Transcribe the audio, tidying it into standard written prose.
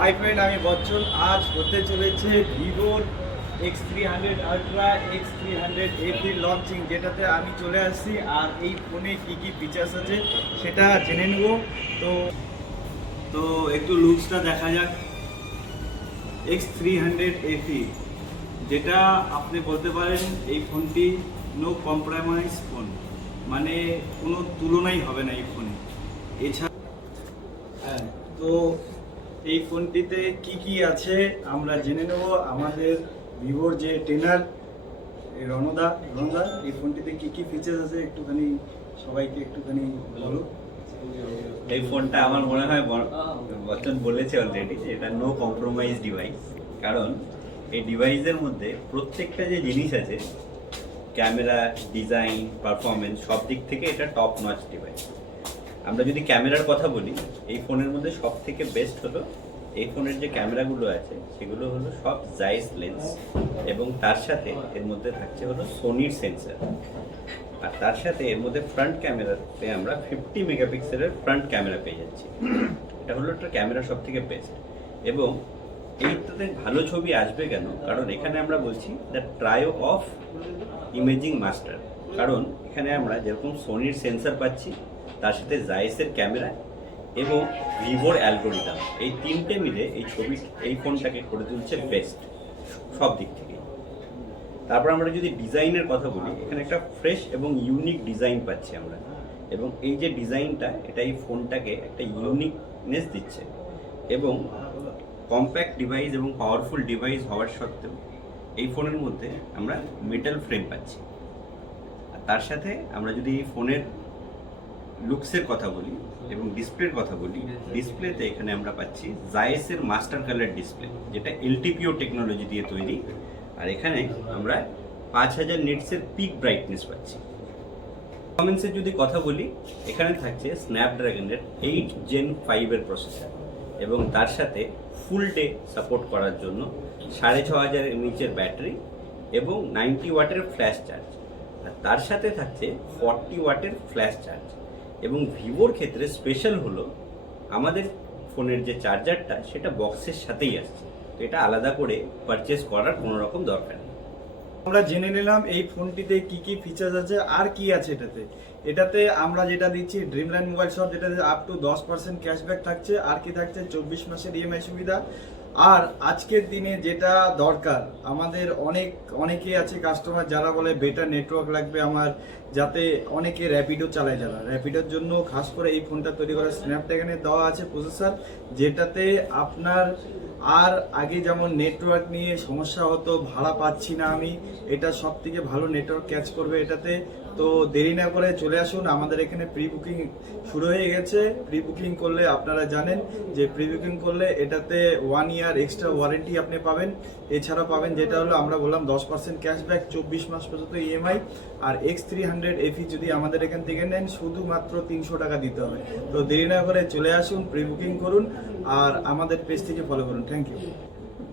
Hi friend, আমি বচ্চন। আজ হতে চলেছে ভিভোর X300 ultra X300 FE launching, যেটাতে আমি চলে আসছি। আর এই ফোনে কি কি ফিচার্স আছে সেটা জেনে নেব। তো তো একটু লুকসটা দেখা যাক। X300 FE, যেটা আপনি বলতে পারেন এই ফোনটি নো কম্প্রোমাইজ ফোন, মানে কোনো তুলনাই হবে না এই ফোনে। এছাড়া হ্যাঁ, তো এই ফোনটিতে কি কি আছে আমরা জেনে নেব। আমাদের ভিভোর যে ট্রেনার রণদা, এই ফোনটিতে কি কি ফিচার্স আছে একটুখানি সবাইকে একটুখানি বলো। এই ফোনটা আমার মনে হয় বচ্চন বলেছে অলরেডি যে এটা নো কম্প্রোমাইজ ডিভাইস। কারণ এই ডিভাইসের মধ্যে প্রত্যেকটা যে জিনিস আছে, ক্যামেরা, ডিজাইন, পারফরমেন্স, সব দিক থেকে এটা টপ নচ ডিভাইস। আমরা যদি ক্যামেরার কথা বলি, এই ফোনের মধ্যে সব থেকে বেস্ট হলো এই ফোনের যে ক্যামেরাগুলো আছে সেগুলো হলো সব জাইস লেন্স, এবং তার সাথে এর মধ্যে থাকছে হলো সোনির সেন্সর। আর তার সাথে এর মধ্যে ফ্রন্ট ক্যামেরাতে আমরা 50 মেগাপিক্সেলের ফ্রন্ট ক্যামেরা পেয়ে যাচ্ছি। এটা হলো একটা ক্যামেরা সব থেকে বেস্ট। এবং এইটাতে ভালো ছবি আসবে কেন? কারণ এখানে আমরা বলছি the trio of imaging master. কারণ এখানে আমরা যেরকম সোনির সেন্সর পাচ্ছি, তার সাথে জাইসের ক্যামেরা এবং ভিভোর অ্যালগোরিদম, এই তিনটে মিলে এই ফোনটাকে করে তুলছে বেস্ট সব দিক থেকে। তারপর আমরা যদি ডিজাইনের কথা বলি, এখানে একটা ফ্রেশ এবং ইউনিক ডিজাইন পাচ্ছি আমরা। এবং এই যে ডিজাইনটা, এটা এই ফোনটাকে একটা ইউনিকনেস দিচ্ছে। এবং কম্প্যাক্ট ডিভাইস এবং পাওয়ারফুল ডিভাইস হওয়ার সত্ত্বেও এই ফোনের মধ্যে আমরা মেটাল ফ্রেম পাচ্ছি। আর তার সাথে আমরা যদি এই ফোনের লুকসের কথা বলি এবং ডিসপ্লের কথা বলি, ডিসপ্লেতে এখানে আমরা পাচ্ছি জাইসের মাস্টার কালার ডিসপ্লে, যেটা এলটিপিও টেকনোলজি দিয়ে তৈরি। আর এখানে আমরা 5000 নিটসের পিক ব্রাইটনেস পাচ্ছি। পারফরমেন্সের যদি কথা বলি, এখানে থাকছে স্ন্যাপড্রাগনের 8 Gen 5 এর প্রসেসর, এবং তার সাথে ফুল ডে সাপোর্ট করার জন্য 6500 mAh ব্যাটারি এবং 90 ওয়াটের ফ্ল্যাশ চার্জ। আর তার সাথে থাকছে 40 ওয়াটের ফ্ল্যাশ চার্জ। এবং ভিভোর ক্ষেত্রে স্পেশাল হলো আমাদের ফোনের যে চার্জারটা সেটা বক্সের সাথেই আসছে, তো এটা আলাদা করে পারচেস করার কোনো রকম দরকার নেই। আমরা জেনে নিলাম এই ফোনটিতে কি কি ফিচার্স আছে আর কি আছে এটাতে আমরা যেটা দিচ্ছি ড্রিমল্যান্ড মোবাইল শপ, যেটাতে আপ টু 10% ক্যাশব্যাক থাকছে। আর কি থাকছে 24 মাসের ইএমআই সুবিধা। আর আজকের দিনে যেটা দরকার, আমাদের অনেকেই আছে কাস্টমার যারা বলে বেটার নেটওয়ার্ক লাগবে আমার, যাতে অনেকে র্যাপিডো চালায়, যারা র্যাপিডোর জন্য খাস করে এই ফোনটা তৈরি করা। স্ন্যাপড্রাগনের দেওয়া আছে প্রসেসর, যেটাতে আপনার আর আগে যেমন নেটওয়ার্ক নিয়ে সমস্যা হতো, ভাড়া পাচ্ছি না আমি, এটা সব থেকে ভালো নেটওয়ার্ক ক্যাচ করবে এটাতে। তো দেরি না করে চলে আসুন, আমাদের এখানে প্রি বুকিং শুরু হয়ে গেছে। প্রি বুকিং করলে আপনারা জানেন যে প্রি বুকিং করলে এটাতে 1 ইয়ার এক্সট্রা ওয়ারেন্টি আপনি পাবেন। এছাড়া পাবেন যেটা হলো আমরা বললাম 10% ক্যাশব্যাক, 24 মাস পর্যন্ত ইএমআই। আর X300 FE যদি আমাদের এখান থেকে নেন, শুধুমাত্র 300 টাকা দিতে হবে। তো দেরি না করে চলে আসুন, প্রি বুকিং করুন আর আমাদের পেজ থেকে ফলো করুন। Thank you.